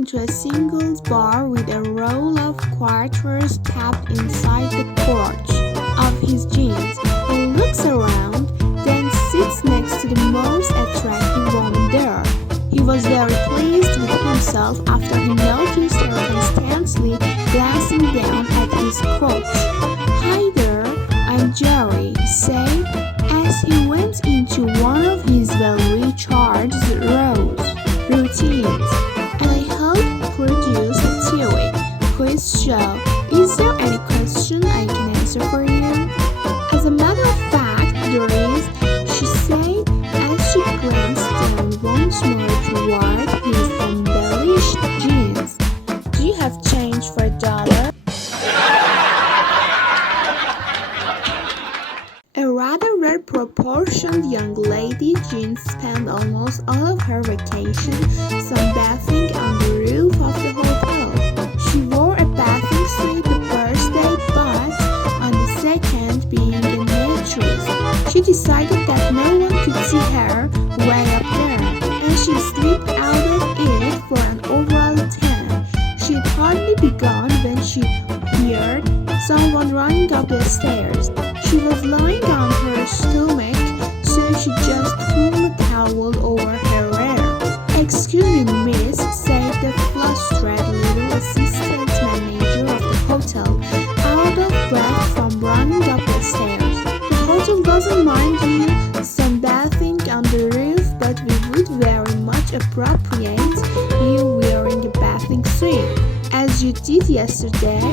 into a singles bar with a roll of quarters tapped inside the crotch of his jeans. He looks around, then sits next to the most attractive woman there. He was very pleased with himself after he noticed her constantly glancing down at his crotch. "Hi there, I'm Jerry," he said, as he went into one of his well-recharged routines. "And I hope produce a TV quiz show. Is there any question I can answer for you?" "As a matter of fact, there is," she said as she glanced down once more toward his embellished jeans. "Do you have change for $1?" A rather well-proportioned young lady, Jean spent almost all of her vacation sunbathing on the roof of the hotel. She wore a bathing suit the first day, but on the second, being a naturist, she decided that no one could see her way up there, and she slipped out of it for an overall tan. She had hardly begun when she heard someone running up the stairs. She was lying on her stomach, so she just pulled a towel over her hair. "Excuse me, miss," said the flustered little assistant manager of the hotel, out of breath from running up the stairs. "The hotel doesn't mind you sunbathing on the roof, but we would very much appreciate you wearing a bathing suit, as you did yesterday."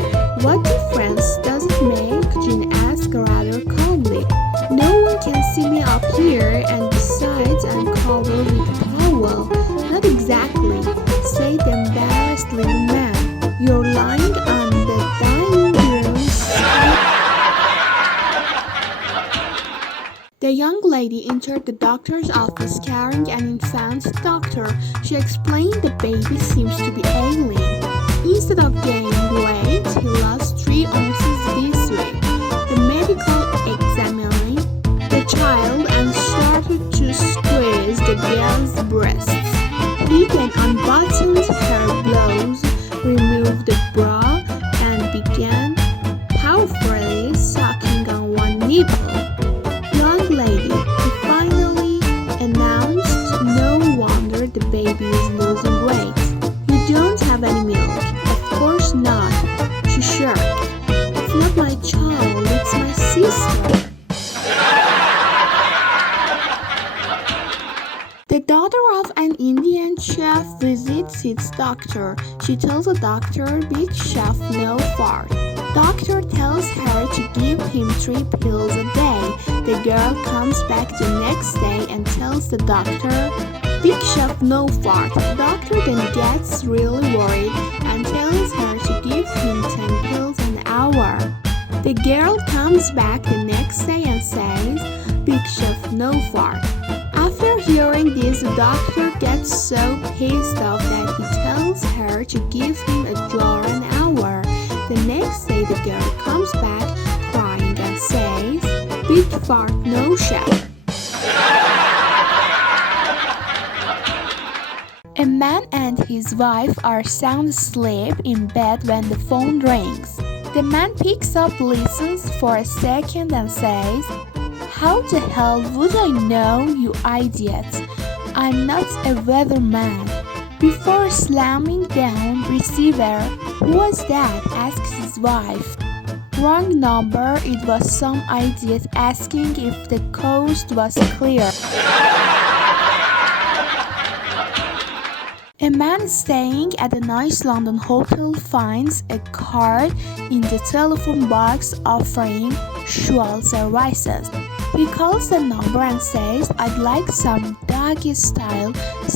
"What difference does it make?" Jean asked rather calmly. "No one can see me up here, and besides, I'm covered with a towel." "Not exactly," said the embarrassed little man. "You're lying on the dining room side." The young lady entered the doctor's office carrying an infant. "Doctor," she explained, "the baby seems to be ailing. Instead of gaining weight, he lost 3 ounces this week." The medical examined the child and started to squeeze the girl's breasts. He then unbuttoned her blouse, removed the bra, and began powerfully sucking on one nipple. "Young lady," he finally announced, "no wonder the baby is losing weight. You don't have any milk." "Of course not," she shrugged. "It's not my child, it's my sister." The daughter of an Indian chef visits his doctor. She tells the doctor, "Big chef, no fart." Doctor tells her to give him 3 pills a day. The girl comes back the next day and tells the doctor, "Big chef, no fart." The doctor then gets really worried and tells her to give him 10 pills an hour. The girl comes back the next day and says, "Big chef, no fart." After hearing this, the doctor gets so pissed off that he tells her to give him a jar an hour. The next day, the girl comes back crying and says, "Big fart, no chef." A man and his wife are sound asleep in bed when the phone rings. The man picks up, listens for a second and says, "How the hell would I know, you idiot? I'm not a weatherman." Before slamming down receiver, "Who was that?" asks his wife. "Wrong number, it was some idiot asking if the coast was clear." A man staying at a nice London hotel finds a card in the telephone box offering sexual services. He calls the number and says, "I'd like some doggy style,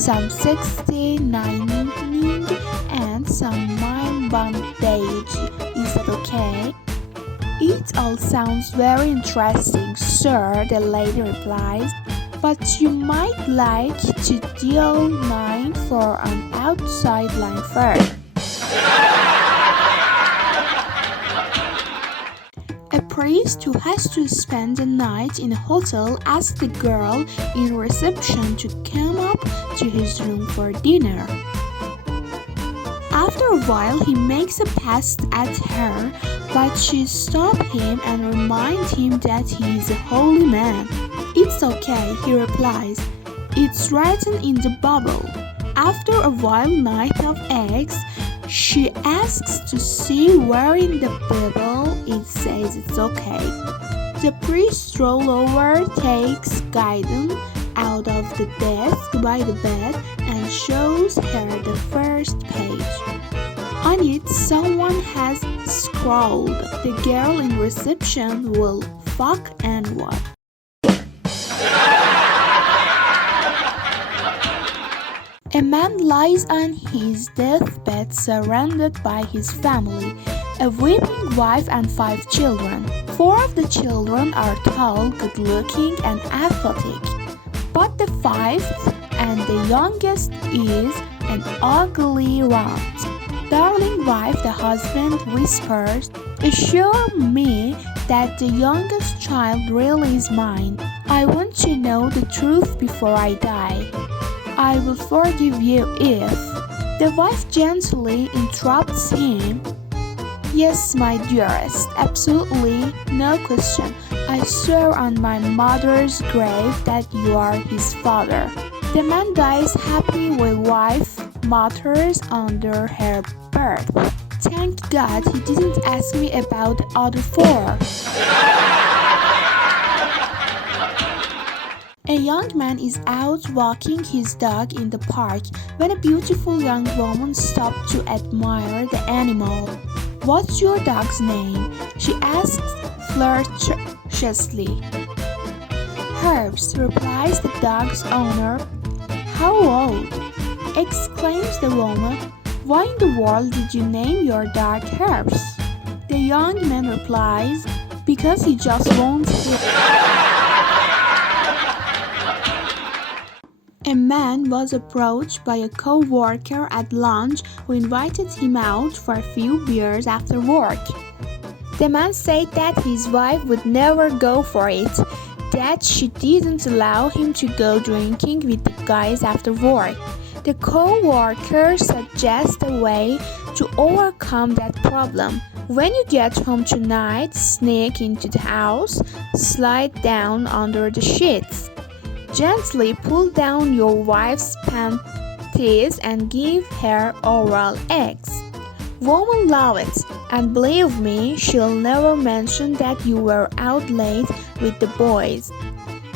some 69ing, and some mind bondage. Is that okay?" "It all sounds very interesting, sir," the lady replies, "but you might like to deal 9 for an outside line first." A priest who has to spend the night in a hotel asks the girl in reception to come up to his room for dinner. After a while, he makes a pass at her, but she stops him and reminds him that he is a holy man. "It's okay," he replies. "It's written in the Bible." After a wild night of eggs, she asks to see where in the Bible it says it's okay. The priest rolls over, takes Gideon out of the desk by the bed, and shows her the first page. On it, someone has scrawled, "The girl in reception will fuck and what?" A man lies on his deathbed surrounded by his family, a weeping wife and 5 children. 4 of the children are tall, good-looking, and athletic, but the 5th and the youngest is an ugly runt. "Darling wife," the husband whispers, "assure me that the youngest child really is mine. I want to know the truth before I die. I will forgive you if..." The wife gently interrupts him. "Yes, my dearest, absolutely, no question. I swear on my mother's grave that you are his father." The man dies happy with wife mutters under her breath, "Thank God he didn't ask me about the other 4. A young man is out walking his dog in the park when a beautiful young woman stops to admire the animal. "What's your dog's name?" she asks flirtatiously. "Herbs," replies the dog's owner. "How old?" exclaims the woman. "Why in the world did you name your dog Herbs?" The young man replies, "Because he just won't sleep." A man was approached by a co-worker at lunch who invited him out for a few beers after work. The man said that his wife would never go for it, that she didn't allow him to go drinking with the guys after work. The co-worker suggests a way to overcome that problem. "When you get home tonight, sneak into the house, slide down under the sheets. Gently pull down your wife's panties and give her oral eggs. Women love it, and believe me, she'll never mention that you were out late with the boys."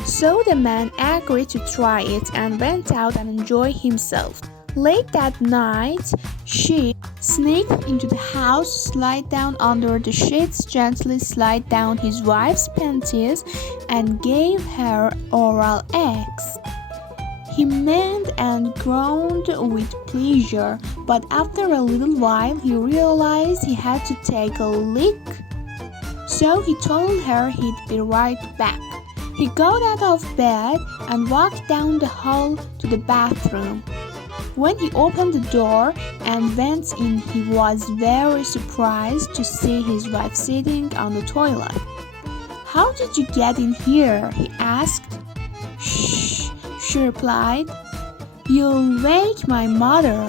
So the man agreed to try it and went out and enjoyed himself. Late that night, she sneaked into the house, slid down under the sheets, gently slid down his wife's panties, and gave her oral eggs. He moaned and groaned with pleasure, but after a little while he realized he had to take a leak. So he told her he'd be right back. He got out of bed and walked down the hall to the bathroom. When he opened the door and went in, he was very surprised to see his wife sitting on the toilet. "How did you get in here?" he asked. "Shh," she replied. "You'll wake my mother."